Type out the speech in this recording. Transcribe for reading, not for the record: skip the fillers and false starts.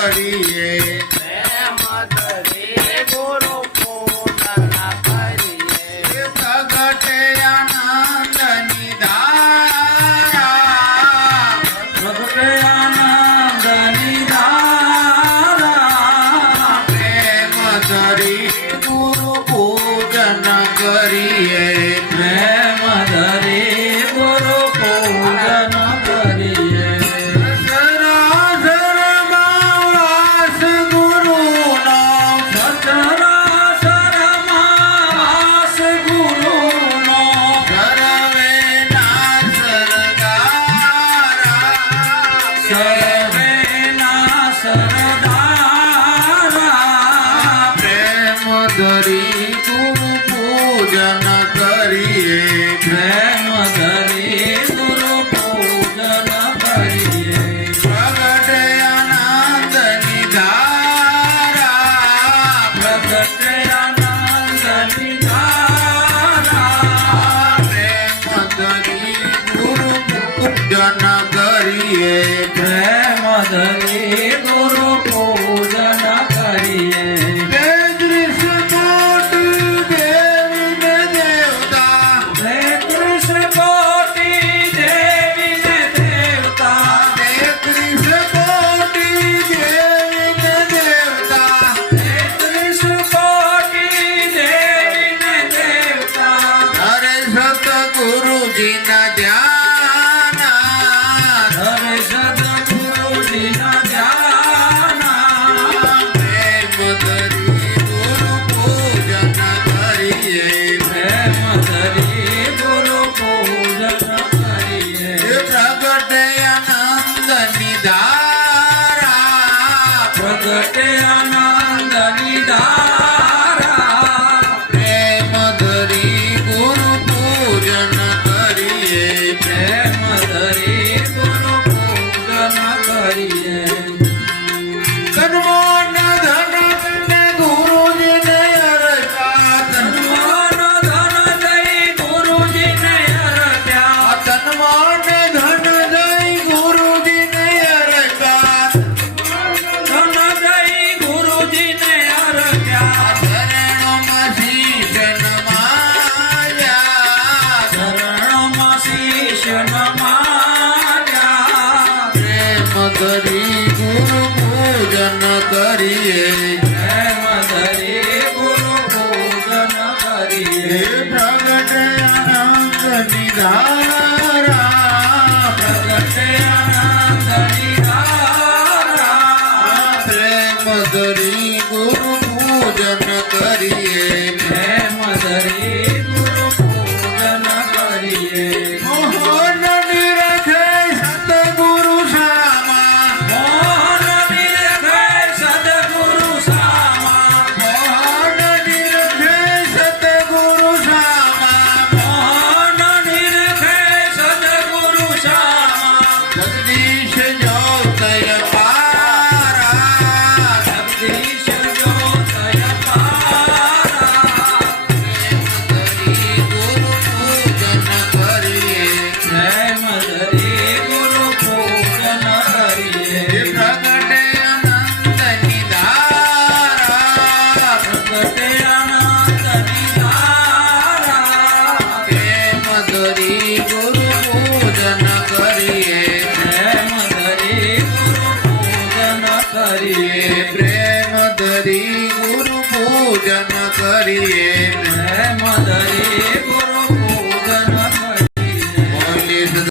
કરીએ પ્રેમ ધરી ગુરુ પૂજન કરીએ પ્રગટે આનંદ નિધારા પ્રગટે આનંદ નિધારા પ્રેમ ધરી ગુરુ પૂજન કરીએ પ્રેમ ધરી ગુરુ પૂજન કરીએ સરાસરમાં વાસ ગુરુનો સચરાચરમાં વાસ ગુરુનો સર્વેના સરદારા સર્વેના સરદારા પ્રેમ ધરી ગુરુ પૂજન કરીએ પ્રેમ ધરી ગુરુ પૂજન કરીએ પ્રગટે આનંદ નિધારા પ્રગટે આનંદ નિધારા પ્રેમ ધરી ગુરુ પૂજન કરીએ પ્રેમ ધરી ગુરુ પૂજન કરીએ તેત્રીસ કોટી દેવી ને દેવતા તેત્રીસ કોટી દેવી ને દેવતા તેત્રીસ કોટી દેવી ને દેવતા તેત્રીસ કોટી દેવી ને દેવતા હરે સતગુરુજીના ધ્યાન હરે સદગુરુજીના ધ્યાના પ્રેમ ધરી ગુરુ પૂજન કરીએ પ્રેમ ધરી ગુરુ પૂજન કરીએ પ્રગટે આનંદ નિધારા પ્રગટે આનંદ નિધારા પ્રેમ ધરી ગુરુ પૂજન કરીએ પ્રેમ ધરી ગુરુ પૂજન કરીએ કન્મોન ધન ને ગુરુજીને અર્પ્યા ધનવાન ધન દઈ ગુરુજીને અર્પ્યા તન્મોન ધન દઈ ગુરુજીને અર્પ્યા ધન દઈ ગુરુજીને અર્પ્યા શરણોમાં શીશ નમાયા શરણમાં શીશ નમાયા પ્રેમ ધરી ગુરુ પૂજન કરીએ પ્રેમ ધરી ગુરુ પૂજન કરીએ પ્રગટે આનંદ નિધારા પ્રગટે આનંદ નિધારા પ્રેમ ધરી ગુરુ પૂજન કરીએ પ્રેમ ધરી ગુરુ પૂજન કરીએ મોહન નિરખે સતગુરુ સામા મોહન નિરખે સદગુરુ સામા મોહન નિરખે સતગુરુ સામા મોહન નિરખે સદગુરુ સામા જગદીશ જ્યોતય પારા જગદીશ જ્યોતય પારા ધરી ગુરુ પૂજન કરીએ પ્રેમ ધરી ગુરુ પૂજન કરીએ પ્રગટે આનંદ નિધારા પ્રગટે આનંદ નિધારા પ્રેમ ધરી ગુરુ પૂજન કરીએ પ્રેમ ધરી ગુરુ પૂજન કરીએ પ્રેમ ધરી ગુરુ પૂજન કરીએ પ્રેમ ધરી ગુરુ